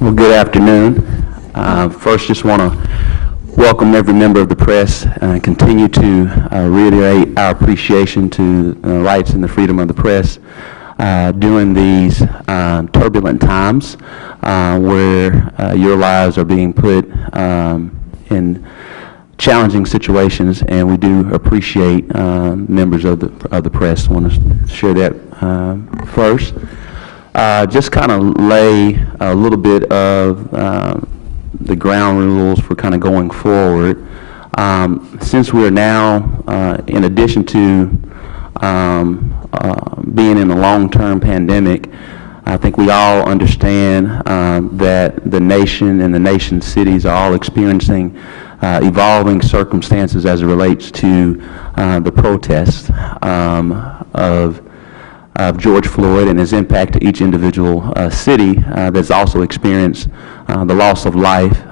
Well, good afternoon. First, just want to welcome every member of the press and continue to reiterate our appreciation to the rights and the freedom of the press during these turbulent times where your lives are being put in challenging situations, and we do appreciate members of the press. I want to share that first. Just kind of lay a little bit of the ground rules for kind of going forward. Since we're now, in addition to being in a long-term pandemic, I think we all understand that the nation and the nation's cities are all experiencing evolving circumstances as it relates to the protests of George Floyd and his impact to each individual city that's also experienced the loss of life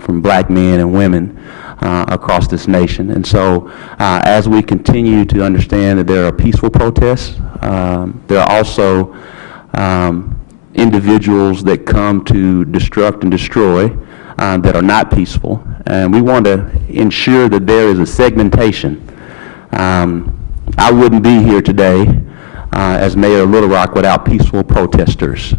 from black men and women across this nation. And so as we continue to understand that there are peaceful protests, there are also individuals that come to destruct and destroy that are not peaceful. And we want to ensure that there is a segmentation. I wouldn't be here today as mayor of Little Rock without peaceful protesters.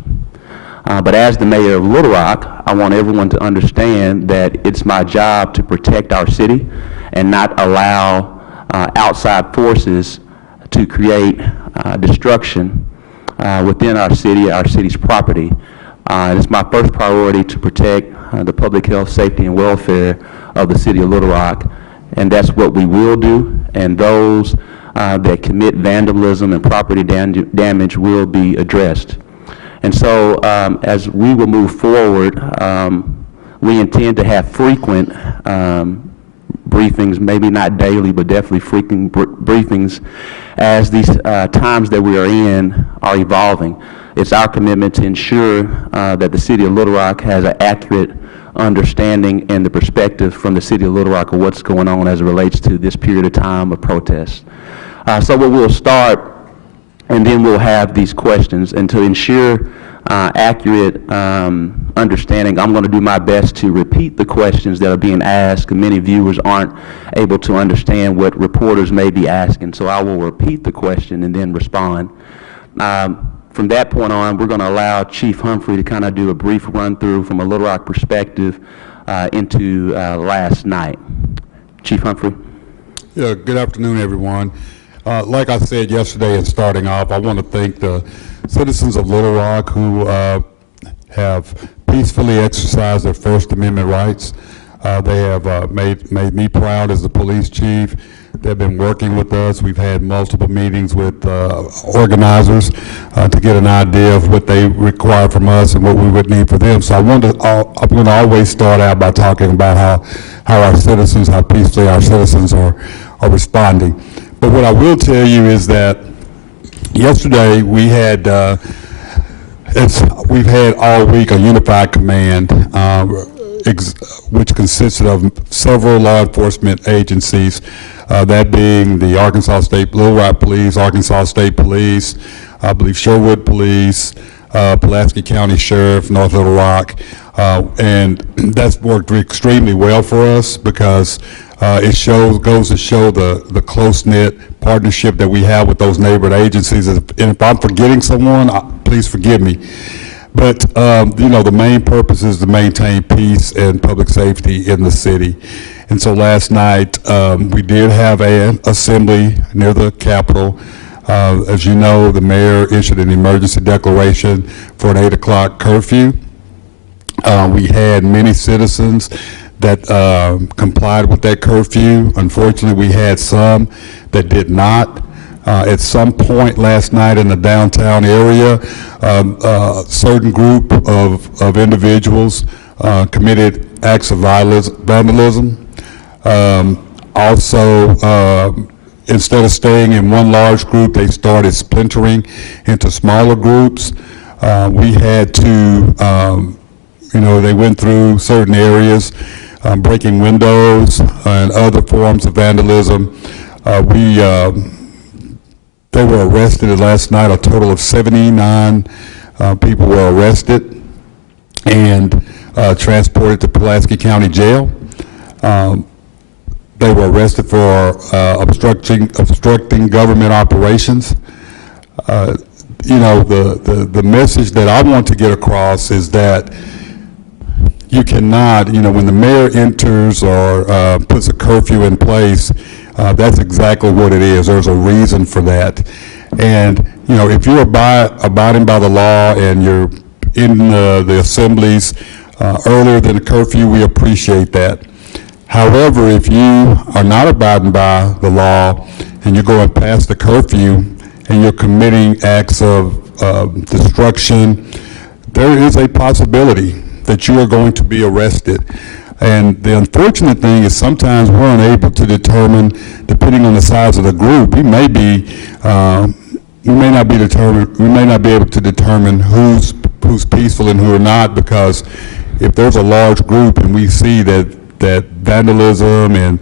But as the mayor of Little Rock, I want everyone to understand that it's my job to protect our city and not allow outside forces to create destruction within our city's property. It's my first priority to protect the public health, safety, and welfare of the city of Little Rock, and that's what we will do. And those that commit vandalism and property damage will be addressed. And so as we will move forward, we intend to have frequent briefings, maybe not daily, but definitely frequent briefings as these times that we are in are evolving. It's our commitment to ensure that the city of Little Rock has an accurate understanding and the perspective from the city of Little Rock of what's going on as it relates to this period of time of protest. So we'll start, and then we'll have these questions. And to ensure accurate understanding, I'm going to do my best to repeat the questions that are being asked. Many viewers aren't able to understand what reporters may be asking, so I will repeat the question and then respond. From that point on, we're going to allow Chief Humphrey to kind of do a brief run-through from a Little Rock perspective into last night. Chief Humphrey. Yeah, good afternoon, everyone. Like I said yesterday in starting off, I want to thank the citizens of Little Rock who have peacefully exercised their First Amendment rights. They have made me proud as the police chief. They've been working with us. We've had multiple meetings with organizers to get an idea of what they require from us and what we would need for them. So I'm going to always start out by talking about how our citizens, how peacefully our citizens are responding. But what I will tell you is that yesterday we had, we've had all week a unified command which consisted of several law enforcement agencies, that being the Arkansas State Little Rock Police, Arkansas State Police, I believe Sherwood Police, Pulaski County Sheriff, North Little Rock, and that's worked extremely well for us because it goes to show the close-knit partnership that we have with those neighboring agencies. And if I'm forgetting someone, please forgive me. But you know, the main purpose is to maintain peace and public safety in the city. And so last night we did have an assembly near the Capitol. As you know, the mayor issued an emergency declaration for an 8 o'clock curfew. We had many citizens that complied with that curfew. Unfortunately, we had some that did not. At some point last night in the downtown area, a certain group of individuals committed acts of vandalism. Also, instead of staying in one large group, they started splintering into smaller groups. We had to, they went through certain areas, breaking windows and other forms of vandalism. They were arrested last night. A total of 79 people were arrested. and transported to Pulaski County Jail. They were arrested for obstructing government operations. You know, the message that I want to get across is that you cannot, you know, when the mayor enters or puts a curfew in place, that's exactly what it is. There's a reason for that. And, you know, if you're abiding by the law and you're in the assemblies earlier than the curfew, we appreciate that. However, if you are not abiding by the law and you're going past the curfew and you're committing acts of destruction, there is a possibility that you are going to be arrested. And the unfortunate thing is sometimes we're unable to determine, depending on the size of the group, we may not be able to determine who's peaceful and who are not, because if there's a large group and we see that vandalism and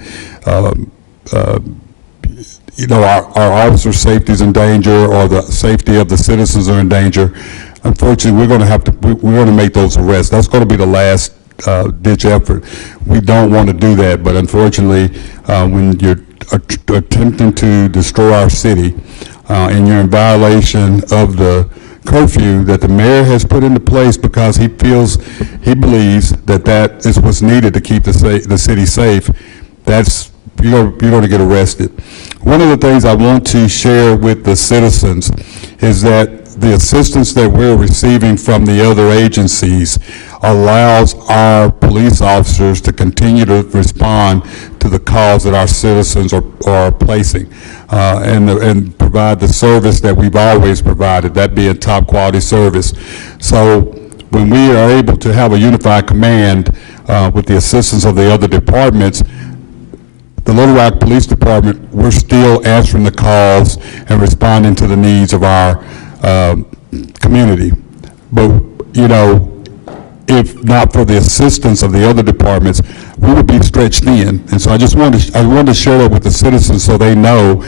you know, our officers' safety is in danger or the safety of the citizens are in danger, unfortunately, we're going to make those arrests. That's going to be the last ditch effort. We don't want to do that, but unfortunately, when you're attempting to destroy our city and you're in violation of the curfew that the mayor has put into place because he believes that is what's needed to keep the city safe, you're going to get arrested. One of the things I want to share with the citizens is that the assistance that we're receiving from the other agencies allows our police officers to continue to respond to the calls that our citizens are placing and provide the service that we've always provided, that being top quality service. So when we are able to have a unified command with the assistance of the other departments, the Little Rock Police Department, we're still answering the calls and responding to the needs of our community. But, you know, if not for the assistance of the other departments, we would be stretched thin. And so I wanted to share that with the citizens so they know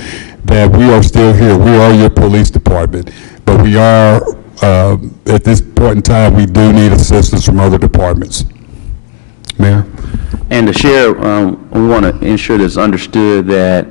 that we are still here. We are your police department, but we are, at this point in time, we do need assistance from other departments. Mayor? And to share, we want to ensure that it's understood that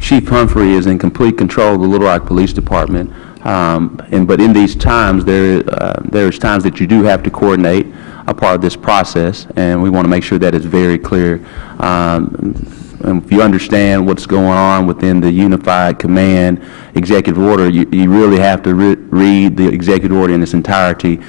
Chief Humphrey is in complete control of the Little Rock Police Department. But in these times, there's times that you do have to coordinate a part of this process, and we want to make sure that it's very clear. And if you understand what's going on within the Unified Command executive order, you really have to read the executive order in its entirety.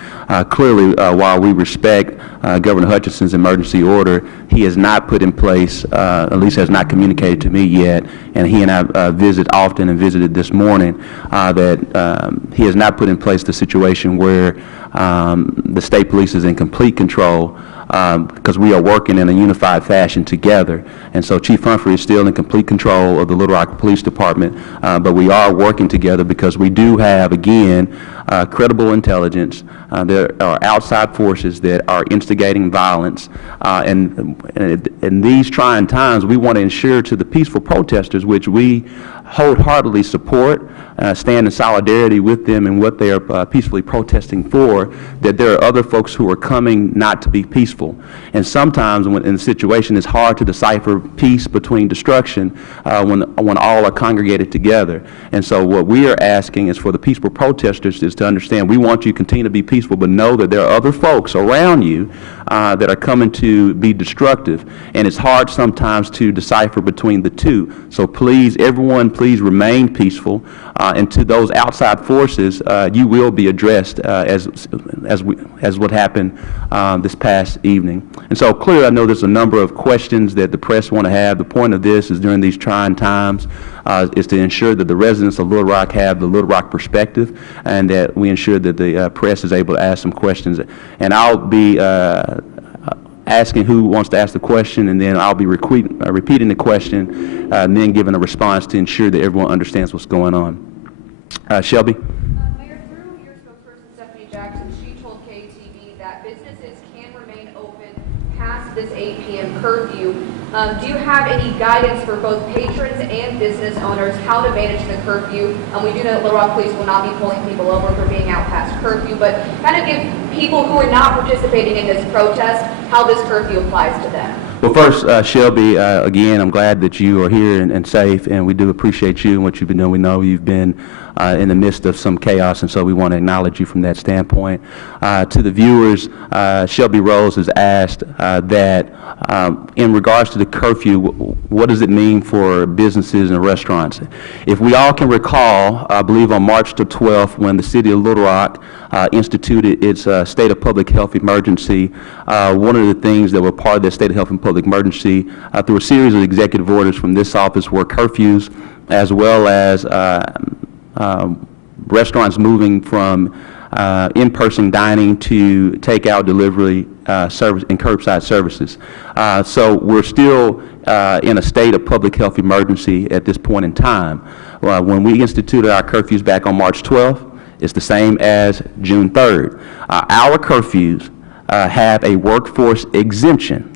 Clearly, while we respect Governor Hutchinson's emergency order, he has not put in place, at least has not communicated to me yet, and he and I visit often and visited this morning, that he has not put in place the situation where the state police is in complete control, because we are working in a unified fashion together. And so Chief Humphrey is still in complete control of the Little Rock Police Department, but we are working together because we do have, again, credible intelligence. There are outside forces that are instigating violence. And in these trying times, we want to ensure to the peaceful protesters, which we wholeheartedly support, stand in solidarity with them and what they are peacefully protesting for, that there are other folks who are coming not to be peaceful. And sometimes when in a situation, it's hard to decipher peace between destruction when all are congregated together. And so what we are asking is for the peaceful protesters is to understand we want you to continue to be peaceful, but know that there are other folks around you that are coming to be destructive. And it's hard sometimes to decipher between the two. So please, everyone, please remain peaceful. And to those outside forces, you will be addressed as what happened this past evening. And so clearly, I know there's a number of questions that the press want to have. The point of this is during these trying times is to ensure that the residents of Little Rock have the Little Rock perspective, and that we ensure that the press is able to ask some questions. And I'll be asking who wants to ask the question, and then I'll be repeating the question, and then giving a response to ensure that everyone understands what's going on. Shelby? Mayor, through your spokesperson, Stephanie Jackson, she told KTV that businesses can remain open past this 8 p.m. curfew. Do you have any guidance for both patrons and business owners how to manage the curfew? We do know that Little Rock Police will not be pulling people over for being out past Jack's curfew, but kind of give people who are not participating in this protest how this curfew applies to them. Well, first, Shelby, again, I'm glad that you are here and safe, and we do appreciate you and what you've been doing. We know you've been in the midst of some chaos, and so we want to acknowledge you from that standpoint. To the viewers, Shelby Rose has asked that in regards to the curfew, what does it mean for businesses and restaurants? If we all can recall, I believe on March the 12th, when the city of Little Rock instituted its state of public health emergency, one of the things that were part of that state of health and public emergency through a series of executive orders from this office were curfews, as well as restaurants moving from in-person dining to takeout, delivery service and curbside services. So we're still in a state of public health emergency at this point in time. When we instituted our curfews back on March 12th, it's the same as June 3rd. Our curfews have a workforce exemption,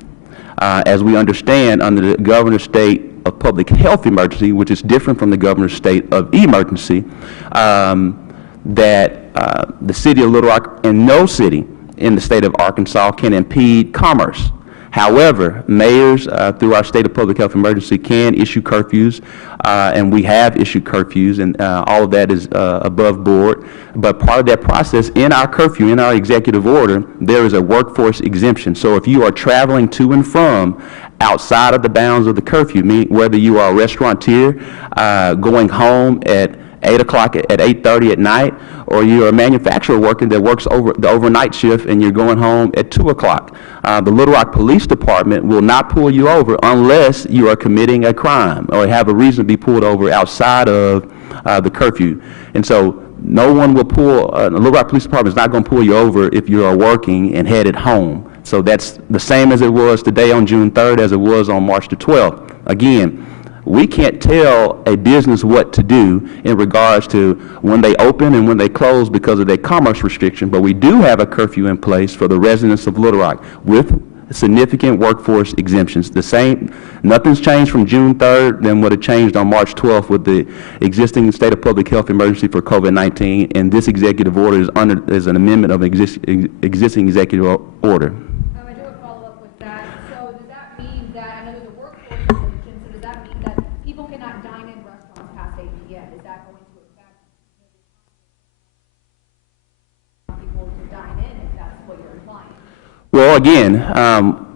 as we understand under the governor's state of public health emergency, which is different from the governor's state of emergency, that the city of Little Rock and no city in the state of Arkansas can impede commerce. However, mayors through our state of public health emergency can issue curfews, and we have issued curfews, and all of that is above board. But part of that process in our curfew, in our executive order, there is a workforce exemption. So if you are traveling to and from outside of the bounds of the curfew, whether you are a restaurateur going home at 8 o'clock at 8:30 at night, or you're a manufacturer worker that works over the overnight shift and you're going home at 2 o'clock. The Little Rock Police Department will not pull you over unless you are committing a crime or have a reason to be pulled over outside of the curfew. And so no one will pull, the Little Rock Police Department is not going to pull you over if you are working and headed home. So that's the same as it was today on June 3rd as it was on March the 12th. Again, we can't tell a business what to do in regards to when they open and when they close because of their commerce restriction, but we do have a curfew in place for the residents of Little Rock with significant workforce exemptions. The same, nothing's changed from June 3rd than what it changed on March 12th with the existing state of public health emergency for COVID-19, and this executive order is an amendment of existing executive order. I do a follow-up with that. So does that mean that, I know there's a workforce exemption, so does that mean that people cannot dine in restaurants past 8 p.m.? Is that going to affect people to dine in if that's what you're implying? Well, again,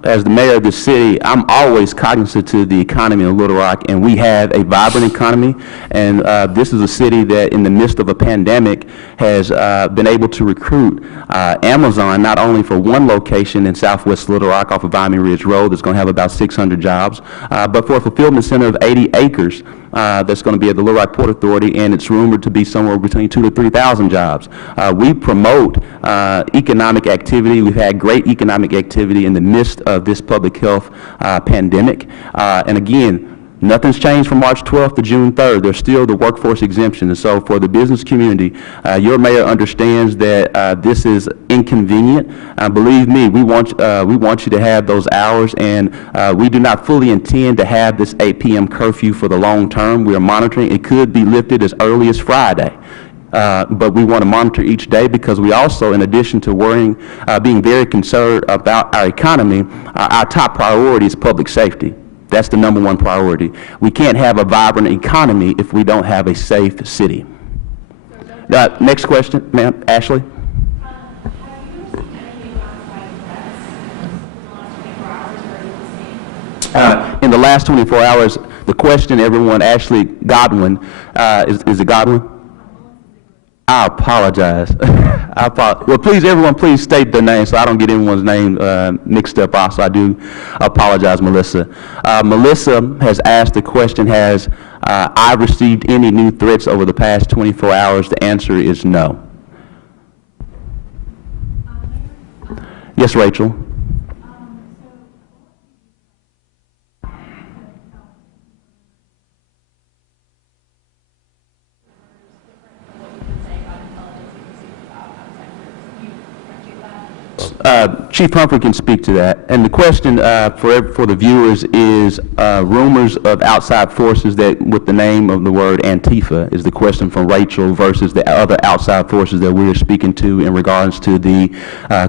as the mayor of the city, I'm always cognizant to the economy of Little Rock, and we have a vibrant economy, and this is a city that in the midst of a pandemic has been able to recruit Amazon, not only for one location in southwest Little Rock off of Vimy Ridge Road that's going to have about 600 jobs, but for a fulfillment center of 80 acres that's going to be at the Little Rock Port Authority, and it's rumored to be somewhere between 2,000 to 3,000 jobs. We promote economic activity. We've had great economic activity in the midst of this public health pandemic. And again, nothing's changed from March 12th to June 3rd. There's still the workforce exemption. And so for the business community, your mayor understands that this is inconvenient. Believe me, we want you to have those hours, and we do not fully intend to have this 8 p.m. curfew for the long term. We are monitoring. It could be lifted as early as Friday. But we want to monitor each day because we also, in addition to worrying, being very concerned about our economy, our top priority is public safety. That's the number one priority. We can't have a vibrant economy if we don't have a safe city. Next question, ma'am, Ashley. Have you received anything outside of press in the last 24 hours? Or are you the same? In the last 24 hours, the question, everyone, Ashley Godwin, is it Godwin? I apologize. Well, please, everyone, please state their name so I don't get anyone's name mixed up. Also, I do apologize, Melissa. Melissa has asked the question, has I received any new threats over the past 24 hours? The answer is no. Yes, Rachel. Chief Humphrey can speak to that. And the question for the viewers is rumors of outside forces that, with the name of the word Antifa, is the question from Rachel versus the other outside forces that we are speaking to in regards to the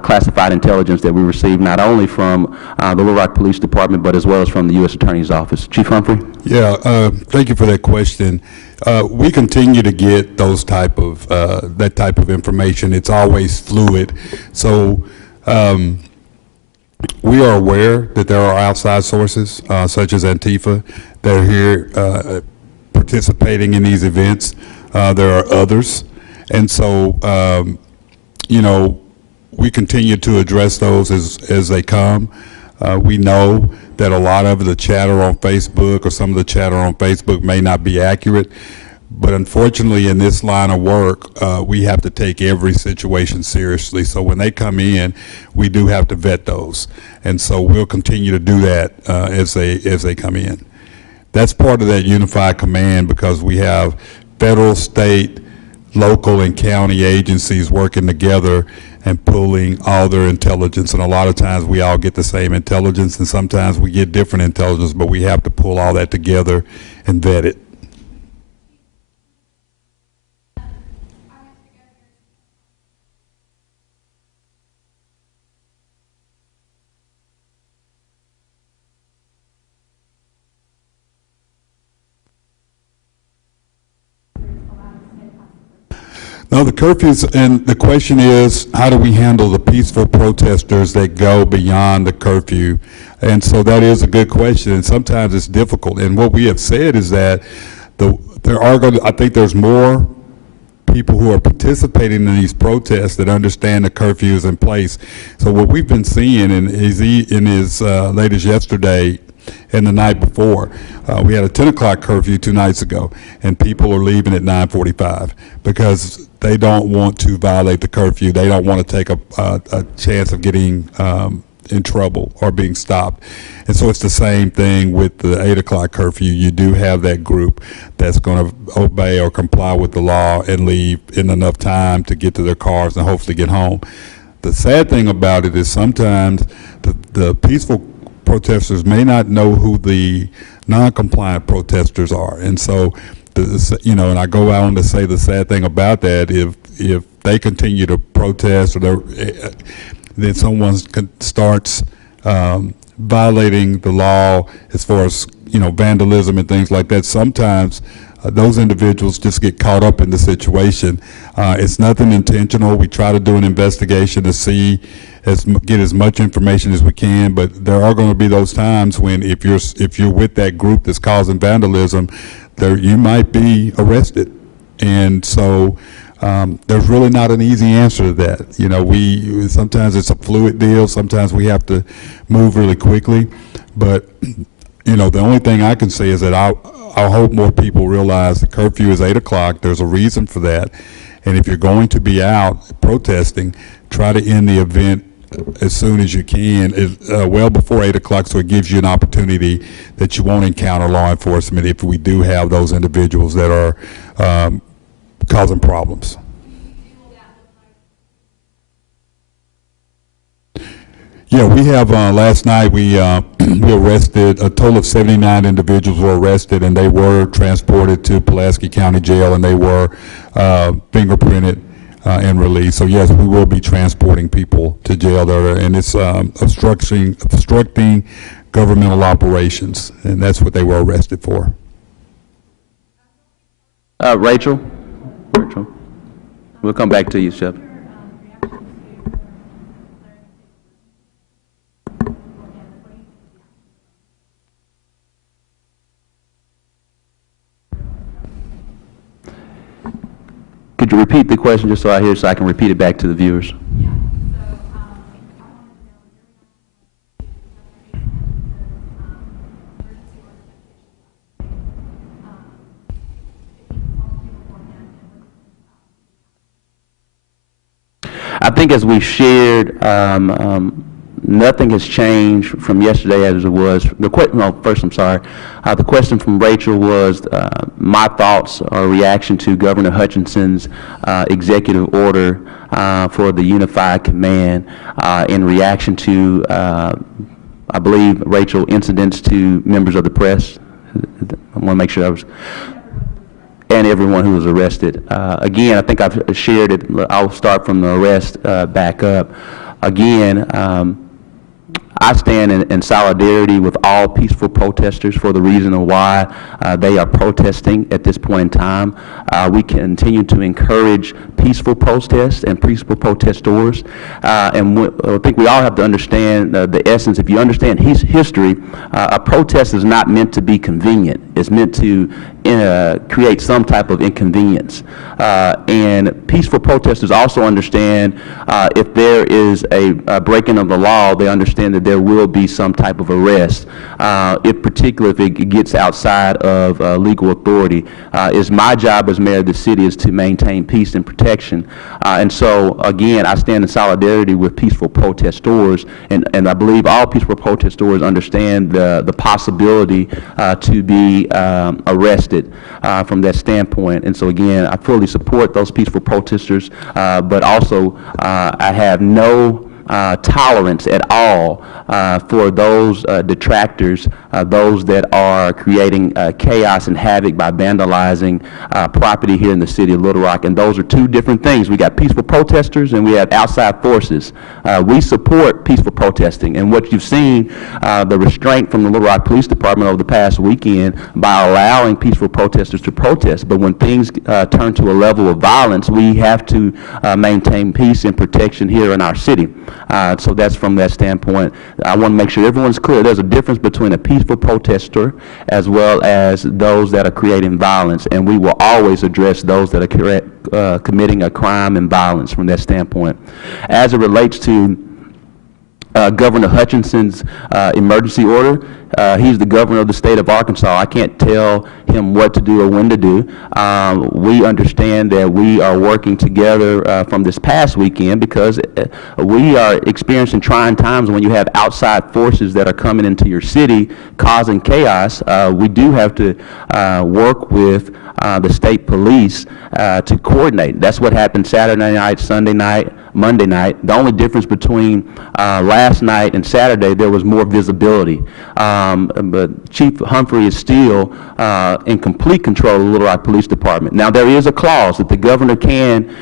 classified intelligence that we received not only from the Little Rock Police Department, but as well as from the U.S. Attorney's Office. Chief Humphrey? Yeah, thank you for that question. We continue to get those that type of information. It's always fluid. So we are aware that there are outside sources, such as Antifa, that are here participating in these events. There are others. And so, we continue to address those as they come. We know that a lot of the chatter on Facebook or some of the chatter on Facebook may not be accurate, but unfortunately in this line of work, we have to take every situation seriously. So when they come in, we do have to vet those. And so we'll continue to do that as they come in. That's part of that unified command, because we have federal, state, local, and county agencies working together and pulling all their intelligence. And a lot of times we all get the same intelligence, and sometimes we get different intelligence, but we have to pull all that together and vet it. No, the curfews, and the question is, how do we handle the peaceful protesters that go beyond the curfew? And so that is a good question, and sometimes it's difficult. And what we have said is that I think there's more people who are participating in these protests that understand the curfew is in place. So what we've been seeing in his latest yesterday and the night before, we had a 10 o'clock curfew 2 nights ago, and people are leaving at 9:45 because they don't want to violate the curfew. They don't want to take a chance of getting in trouble or being stopped. And so it's the same thing with the 8 o'clock curfew. You do have that group that's going to obey or comply with the law and leave in enough time to get to their cars and hopefully get home. The sad thing about it is sometimes the peaceful protesters may not know who the non-compliant protesters are. And so, and I go on to say the sad thing about that, if they continue to protest, or then someone starts violating the law as far as, vandalism and things like that, sometimes those individuals just get caught up in the situation. It's nothing intentional. We try to do an investigation to get as much information as we can, but there are going to be those times when if you're with that group that's causing vandalism, you might be arrested. And so there's really not an easy answer to that. Sometimes it's a fluid deal. Sometimes we have to move really quickly. But the only thing I can say is that I hope more people realize the curfew is 8 o'clock. There's a reason for that. And if you're going to be out protesting, try to end the event as soon as you can, well before 8 o'clock, so it gives you an opportunity that you won't encounter law enforcement if we do have those individuals that are causing problems. Yeah, we have, last night we arrested, a total of 79 individuals were arrested, and they were transported to Pulaski County Jail, and they were fingerprinted and released. So yes, we will be transporting people to jail there, and it's obstructing governmental operations, and that's what they were arrested for. Rachel, we'll come back to you, Shep. Could you repeat the question just so I hear, so I can repeat it back to the viewers? I think as we've shared Nothing has changed from yesterday as it was. First, I'm sorry. The question from Rachel was my thoughts or reaction to Governor Hutchinson's executive order for the Unified Command in reaction to, I believe, Rachel, incidents to members of the press. I want to make sure I was... and everyone who was arrested. Again, I think I've shared it. I'll start from the arrest back up. Again, I stand in solidarity with all peaceful protesters for the reason of why they are protesting at this point in time. We continue to encourage peaceful protests and peaceful protestors. And I think we all have to understand the essence. If you understand history, a protest is not meant to be convenient. It's meant to create some type of inconvenience. And peaceful protesters also understand if there is a breaking of the law, they understand that there will be some type of arrest, particularly if it gets outside of legal authority. It's my job as mayor of the city is to maintain peace and protection. And so, again, I stand in solidarity with peaceful protestors, and I believe all peaceful protestors understand the possibility to be arrested from that standpoint. And so, again, I fully support those peaceful protesters, but also I have no tolerance at all for those detractors, those that are creating chaos and havoc by vandalizing property here in the city of Little Rock. And those are two different things. We got peaceful protesters and we have outside forces. We support peaceful protesting, and what you've seen, the restraint from the Little Rock Police Department over the past weekend by allowing peaceful protesters to protest. But when things turn to a level of violence, we have to maintain peace and protection here in our city. So that's from that standpoint. I want to make sure everyone's clear. There's a difference between a peaceful protester as well as those that are creating violence, and we will always address those that are committing a crime and violence from that standpoint. As it relates to Governor Hutchinson's emergency order, he's the governor of the state of Arkansas. I can't tell him what to do or when to do. We understand that we are working together from this past weekend because we are experiencing trying times when you have outside forces that are coming into your city causing chaos. We do have to work with the state police to coordinate. That's what happened Saturday night, Sunday night, Monday night. The only difference between last night and Saturday, there was more visibility. But Chief Humphrey is still in complete control of the Little Rock Police Department. Now, there is a clause that the governor can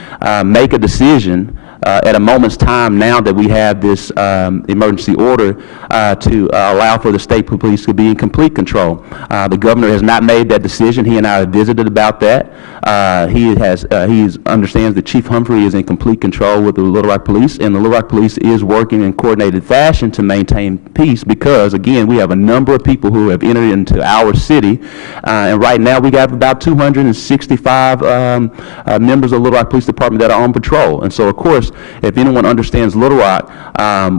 make a decision at a moment's time now that we have this emergency order to allow for the state police to be in complete control. The governor has not made that decision. He and I have visited about that. He understands that Chief Humphrey is in complete control with the Little Rock Police, and the Little Rock Police is working in coordinated fashion to maintain peace because, again, we have a number of people who have entered into our city, and right now we got about 265 members of the Little Rock Police Department that are on patrol. And so, of course, if anyone understands Little Rock,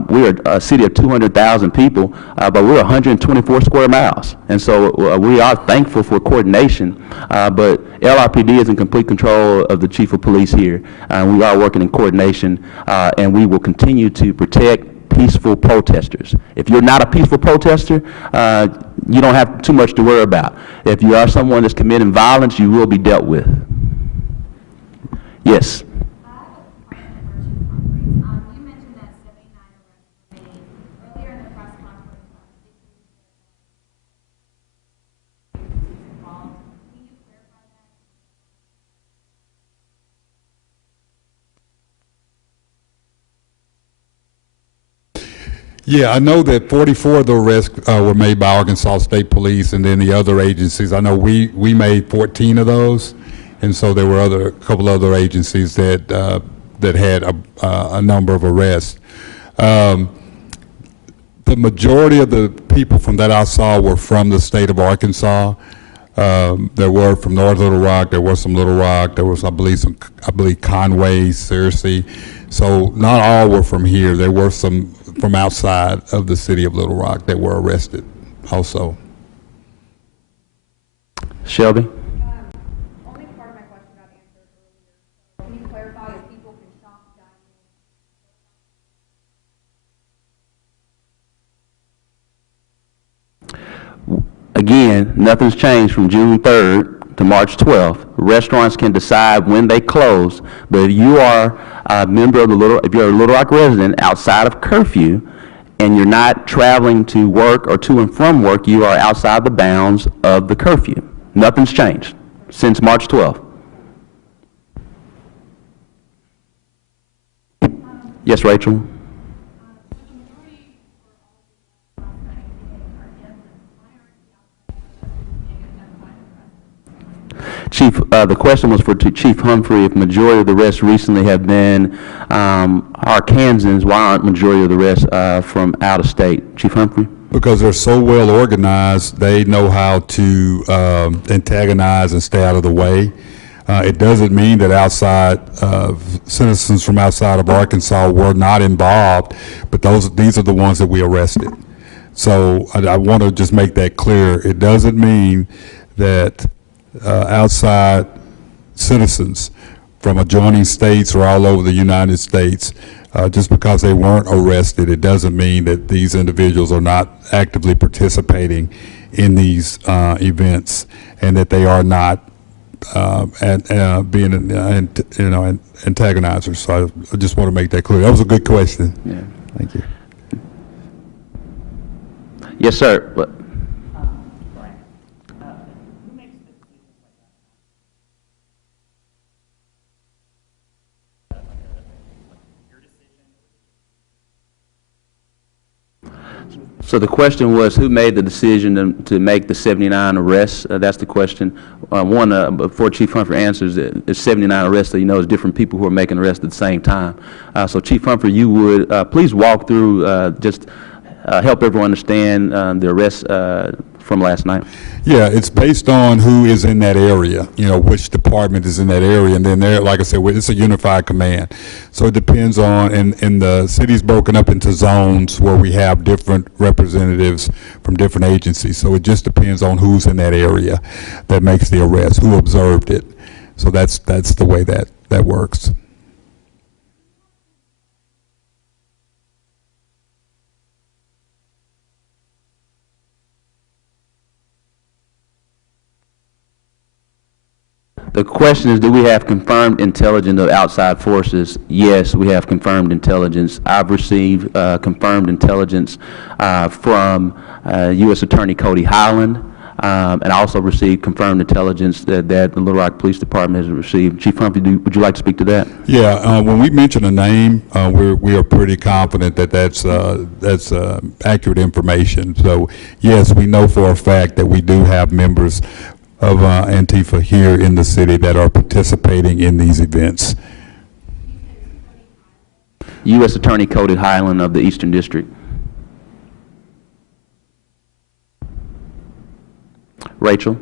we are a city of 200,000 people, but we're 124 square miles. And so we are thankful for coordination, but LRPD is in complete control of the chief of police here. We are working in coordination, and we will continue to protect peaceful protesters. If you're not a peaceful protester, you don't have too much to worry about. If you are someone that's committing violence, you will be dealt with. Yes. You mentioned that 79 arrests were made earlier in the press conference. Involved. Can you clarify that? Yeah, I know that 44 of the arrests were made by Arkansas State Police and then the other agencies. I know we made 14 of those, and so there were a couple other agencies that that had a number of arrests. The majority of the people from that I saw were from the state of Arkansas. There were from North Little Rock, there was some Little Rock, there was I believe Conway, Searcy. So not all were from here. There were some from outside of the city of Little Rock that were arrested also. Shelby? Only part of my question got answered earlier. Can you clarify if people can shop, dine Again, nothing's changed from June 3rd to March 12th. Restaurants can decide when they close, but if you are a member of if you're a Little Rock resident outside of curfew, and you're not traveling to work or to and from work, you are outside the bounds of the curfew. Nothing's changed since March 12th. Yes, Rachel? Chief, the question was for Chief Humphrey. If majority of the arrests recently have been Arkansans, why aren't majority of the arrests from out of state? Chief Humphrey? Because they're so well organized, they know how to antagonize and stay out of the way. It doesn't mean that citizens from outside of Arkansas were not involved, but these are the ones that we arrested. So I want to just make that clear. It doesn't mean that outside citizens from adjoining states or all over the United States, just because they weren't arrested, it doesn't mean that these individuals are not actively participating in these events, and that they are not being antagonizers. So I just want to make that clear. That was a good question. Yeah. Thank you. Yes, sir. What? So the question was, who made the decision to make the 79 arrests? That's the question. Before Chief Humphrey answers, it's 79 arrests, so you know it's different people who are making arrests at the same time. So Chief Humphrey, you would please walk through, just help everyone understand the arrests from last night. Yeah, it's based on who is in that area, which department is in that area, and then there, like I said, it's a unified command. So it depends on, and the city's broken up into zones where we have different representatives from different agencies. So it just depends on who's in that area that makes the arrest, who observed it. So that's the way that works. The question is, do we have confirmed intelligence of outside forces? Yes, we have confirmed intelligence. I've received confirmed intelligence from U.S. Attorney Cody Highland, and I also received confirmed intelligence that the Little Rock Police Department has received. Chief Humphrey, would you like to speak to that? Yeah, when we mention a name, we are pretty confident that that's accurate information. So yes, we know for a fact that we do have members of Antifa here in the city that are participating in these events. U.S. Attorney Cody Highland of the Eastern District. Rachel?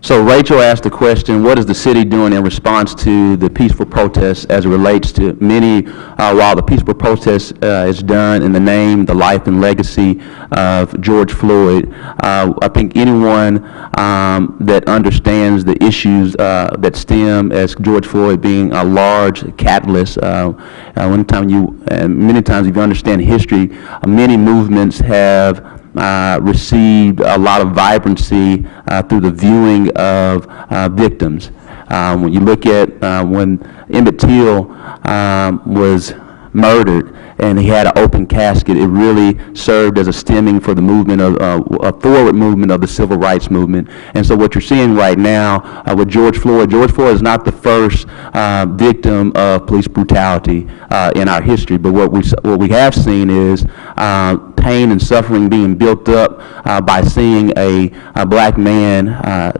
So Rachel asked the question, what is the city doing in response to the peaceful protests as it relates to many, while the peaceful protest is done in the name, the life, and legacy of George Floyd, I think anyone that understands the issues that stem as George Floyd being a large catalyst, many times if you understand history, many movements have received a lot of vibrancy through the viewing of victims. When you look at when Emmett Till was murdered and he had an open casket, it really served as a stemming for the movement of a forward movement of the civil rights movement. And so what you're seeing right now with George Floyd is not the first victim of police brutality in our history, but what we have seen is pain and suffering being built up by seeing a black man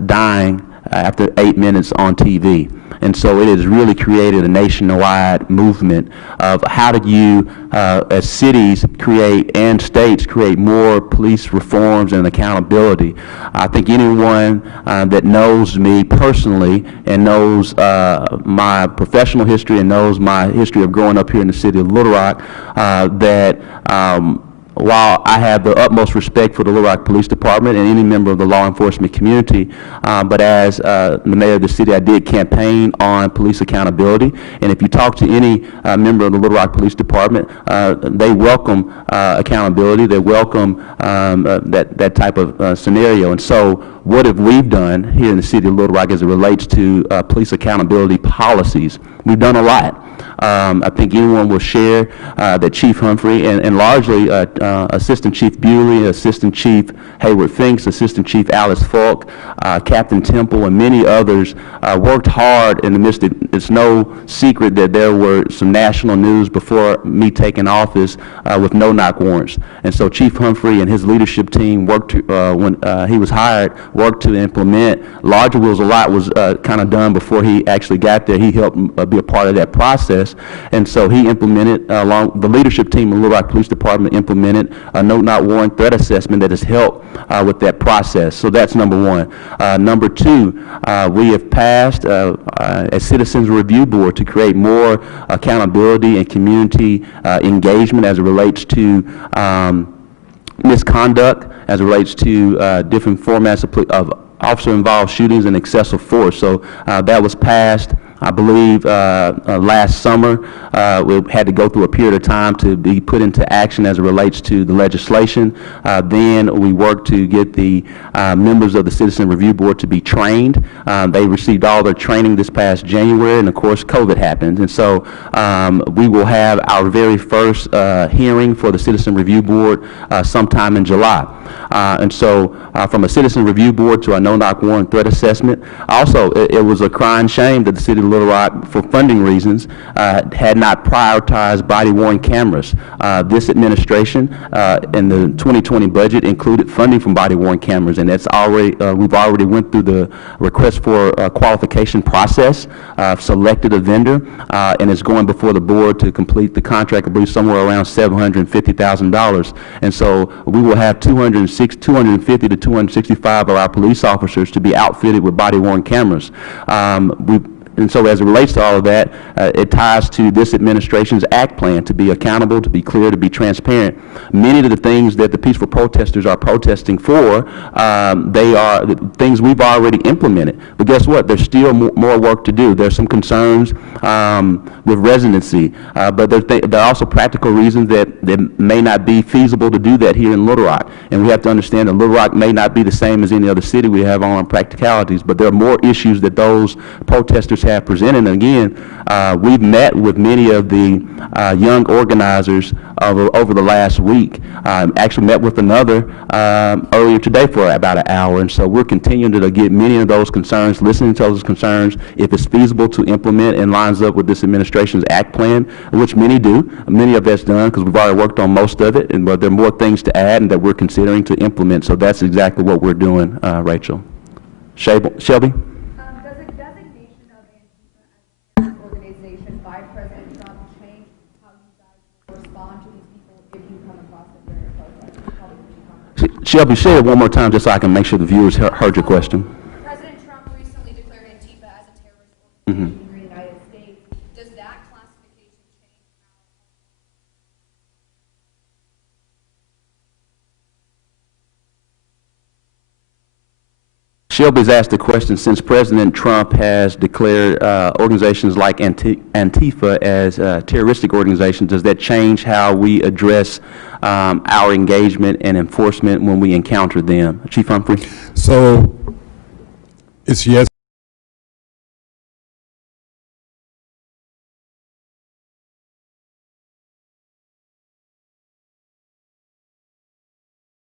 dying after 8 minutes on TV. And so it has really created a nationwide movement of how do you, as cities create and states create more police reforms and accountability. I think anyone that knows me personally and knows my professional history and knows my history of growing up here in the city of Little Rock, that while I have the utmost respect for the Little Rock Police Department and any member of the law enforcement community, but as the mayor of the city, I did campaign on police accountability. And if you talk to any member of the Little Rock Police Department, they welcome accountability. They welcome that type of scenario. And so what have we done here in the city of Little Rock as it relates to police accountability policies? We've done a lot. I think anyone will share that Chief Humphrey and largely Assistant Chief Bewley, Assistant Chief Hayward Finks, Assistant Chief Alice Falk, Captain Temple, and many others worked hard in the midst of, it's no secret that there were some national news before me taking office with no-knock warrants. And so Chief Humphrey and his leadership team worked to, when he was hired, worked to implement. Larger Wheels a Lot was kind of done before he actually got there. He helped be a part of that process. And so he implemented, along the leadership team of Little Rock Police Department implemented a no-knock warrant threat assessment that has helped with that process. So that's number one. Number two, we have passed a Citizens Review Board to create more accountability and community engagement as it relates to misconduct, as it relates to different formats of officer-involved shootings and excessive force. So that was passed, I believe, last summer. We had to go through a period of time to be put into action as it relates to the legislation. Then we worked to get the members of the Citizen Review Board to be trained. They received all their training this past January, and of course COVID happened. And so we will have our very first hearing for the Citizen Review Board sometime in July. And so from a Citizen Review Board to a no-knock warrant threat assessment. Also, it was a crying shame that the city of Little Rock, for funding reasons, had not prioritized body-worn cameras. This administration in the 2020 budget included funding from body-worn cameras, and that's already, we've already went through the request for qualification process, selected a vendor, and it's going before the board to complete the contract, I believe somewhere around $750,000. And so we will have 250 to 265 of our police officers to be outfitted with body-worn cameras. And so as it relates to all of that, it ties to this administration's ACT plan to be accountable, to be clear, to be transparent. Many of the things that the peaceful protesters are protesting for, they are things we've already implemented. But guess what? There's still more work to do. There's some concerns with residency, but there are also practical reasons that it may not be feasible to do that here in Little Rock. And we have to understand that Little Rock may not be the same as any other city. We have our own practicalities, but there are more issues that those protesters have presented. And again, we've met with many of the young organizers over the last week. Actually met with another earlier today for about an hour, and so we're continuing to get many of those concerns, listening to those concerns. If it's feasible to implement and lines up with this administration's ACT plan, which many do, many of that's done because we've already worked on most of it, and but there are more things to add and that we're considering to implement. So that's exactly what we're doing, Rachel. Shelby? Does a designation of Antifa as a terrorist organization by President Trump change how you guys respond to these people if you come across them during a protest? Shelby, say it one more time just so I can make sure the viewers heard your question. President Trump recently declared Antifa as a terrorist organization in the United States. Does that classification change Shelby's asked the question, since President Trump has declared organizations like Antifa as terroristic organizations, does that change how we address our engagement and enforcement when we encounter them? Chief Humphrey? So it's yes.